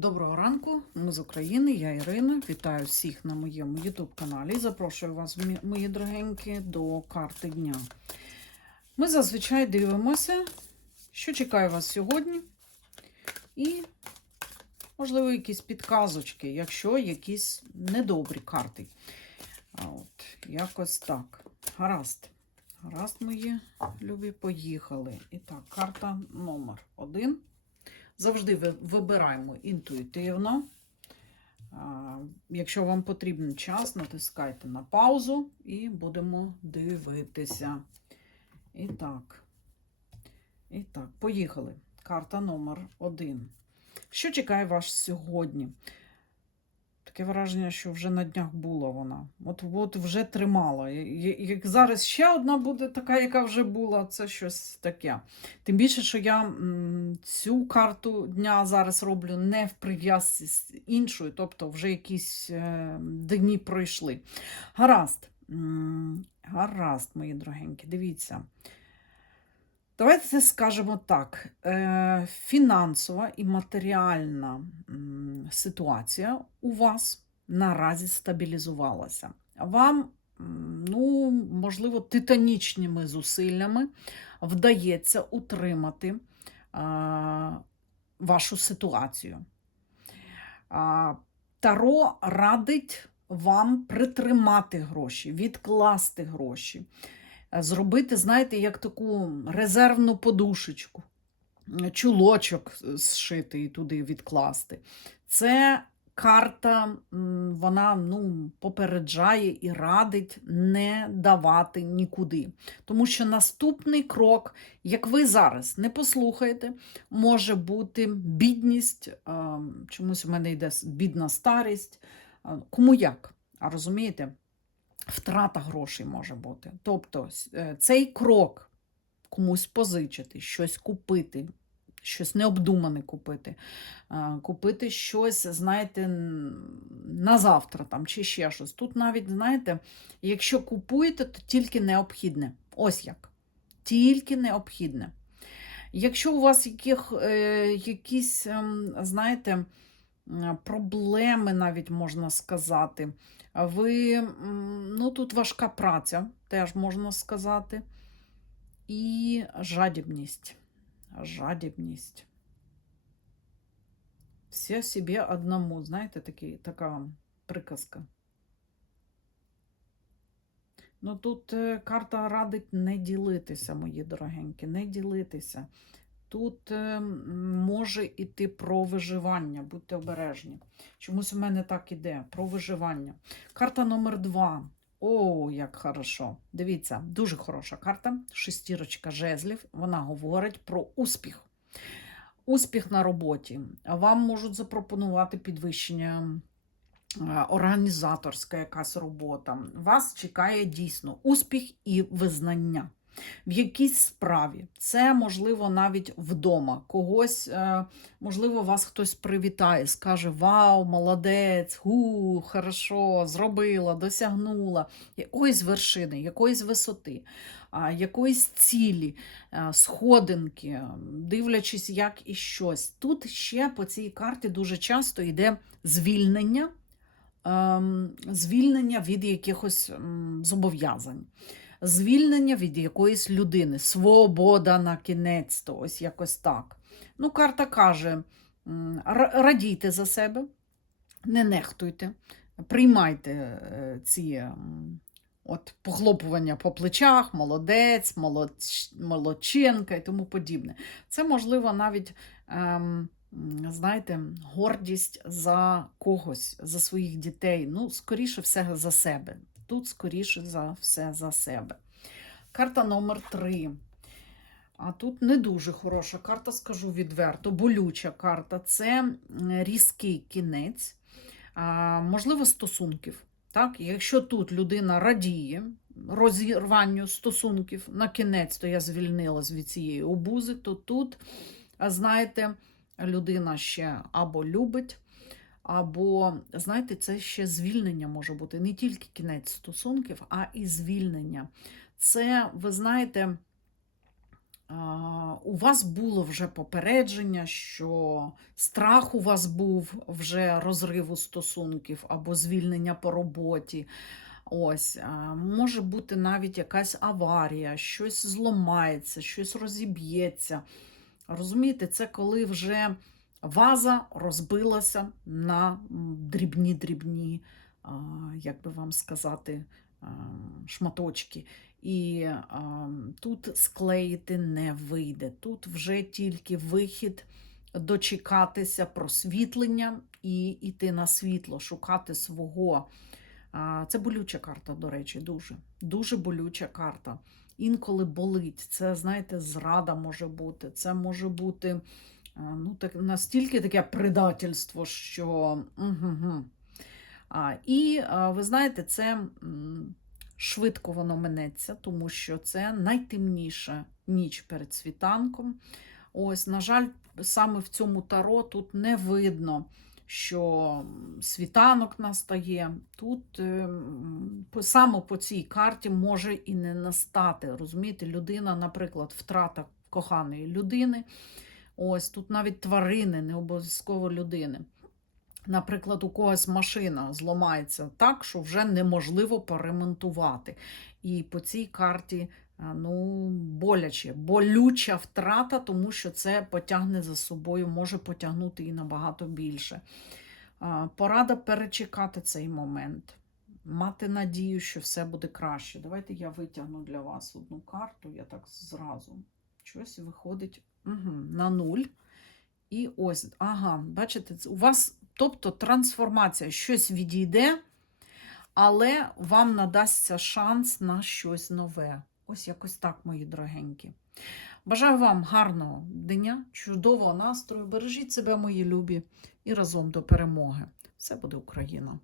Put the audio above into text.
Доброго ранку, ми з України, я Ірина. Вітаю всіх на моєму YouTube каналі. Запрошую вас, мої дорогенькі, до карти дня. Ми зазвичай дивимося, що чекає вас сьогодні, і, можливо, якісь підказочки, якщо якісь недобрі карти. От, якось так. Гаразд. Гаразд, мої любі, поїхали. І так, карта номер один. Завжди вибираємо інтуїтивно. Якщо вам потрібен час, натискайте на паузу і будемо дивитися. І так. І так, поїхали. Карта номер один. Що чекає вас сьогодні? Таке враження, що вже на днях була вона. От, от вже тримала. Як зараз ще одна буде така, яка вже була, це щось таке. Тим більше, що я цю карту дня зараз роблю не в прив'язці з іншою, тобто вже якісь е, дні пройшли. Гаразд. Гаразд, мої дорогенькі, дивіться. Давайте це скажемо так: е, фінансова і матеріальна ситуація у вас наразі стабілізувалася. Вам, ну, можливо, титанічними зусиллями вдається утримати вашу ситуацію. Таро радить вам притримати гроші, відкласти гроші, е, зробити, знаєте, як таку резервну подушечку, е, чулочок зшити і туди відкласти. Це карта, вона ну, попереджає і радить не давати нікуди. Тому що наступний крок, як ви зараз не послухаєте, може бути бідність, чомусь у мене йде бідна старість. Кому як? А розумієте? Втрата грошей може бути. Тобто е, цей крок комусь позичити, щось купити, щось необдумане купити, купити щось, знаєте, на завтра там, чи ще щось. Тут навіть, знаєте, якщо купуєте, то тільки необхідне. Ось як. Тільки необхідне. Якщо у вас яких, е, якісь, ем, знаєте, проблеми, навіть можна сказати, ви, ну тут важка праця, теж можна сказати, і жадібність. Жадібність. Все собі одному, знаєте, такі, така приказка. Ну тут е, карта радить не ділитися, мої дорогенькі, не ділитися. Тут е, може йти про виживання, будьте обережні. Чомусь у мене так іде про виживання. Карта номер два. О, як хорошо. Дивіться, дуже хороша карта. Шестірочка жезлів. Вона говорить про успіх. Успіх на роботі. Вам можуть запропонувати підвищення е, організаторська якась робота. Вас чекає дійсно успіх і визнання в якійсь справі. Це можливо навіть вдома. Когось, е, можливо, вас хтось привітає, скаже: Вау, молодець, гу, хорошо, зробила, досягнула якоїсь вершини, якоїсь висоти, якоїсь цілі, е, сходинки, дивлячись, як і щось. Тут ще по цій карті дуже часто йде звільнення. ем, Звільнення від якихось зобов'язань звільнення від якоїсь людини, свобода на кінець, то ось якось так. Ну, карта каже: радійте за себе, не нехтуйте, приймайте е, ці от, похлопування по плечах, молодець, молодч, молодчинка і тому подібне. Це можливо навіть. Ем, Знаєте, гордість за когось, за своїх дітей. Ну, скоріше все за себе. Тут, скоріше за все за себе. Карта номер 3. А тут не дуже хороша карта, скажу відверто. Болюча карта це різкий кінець, можливо, стосунків. Так? Якщо тут людина радіє розірванню стосунків, на кінець то я звільнилась від цієї обузи, то тут, знаєте, людина ще або любить, або, знаєте, це ще звільнення може бути. Не тільки кінець стосунків, а і звільнення. Це, ви знаєте, у вас було вже попередження, що страх у вас був вже розриву стосунків або звільнення по роботі. Ось, може бути навіть якась аварія, щось зламається, щось розіб'ється. Розумієте, це коли вже ваза розбилася на дрібні-дрібні, як би вам сказати, шматочки. І тут склеїти не вийде. Тут вже тільки вихід дочекатися просвітлення і йти на світло, шукати свого. Це болюча карта, до речі, дуже. Дуже болюча карта. Інколи болить. Це, знаєте, зрада може бути. Це може бути ну, так, настільки таке предательство, що. Угу. А, І ви знаєте, це швидко воно минеться, тому що це найтемніша ніч перед світанком. Ось, на жаль, саме в цьому таро тут не видно, що світанок настає. Тут е, саме по цій карті може і не настати. Розумієте, людина, наприклад, втрата коханої людини. Ось тут навіть тварини, не обов'язково людини. Наприклад, у когось машина зламається так, що вже неможливо поремонтувати. І по цій карті ну, боляче, болюча втрата, тому що це потягне за собою, може потягнути і набагато більше. Порада перечекати цей момент, мати надію, що все буде краще. Давайте я витягну для вас одну карту, я так зразу. Щось виходить угу, на нуль. І ось, ага, бачите, у вас, тобто трансформація, щось відійде, але вам надасться шанс на щось нове. Ось якось так, мої дорогенькі. Бажаю вам гарного дня, чудового настрою. Бережіть себе, мої любі, і разом до перемоги. Все буде Україна!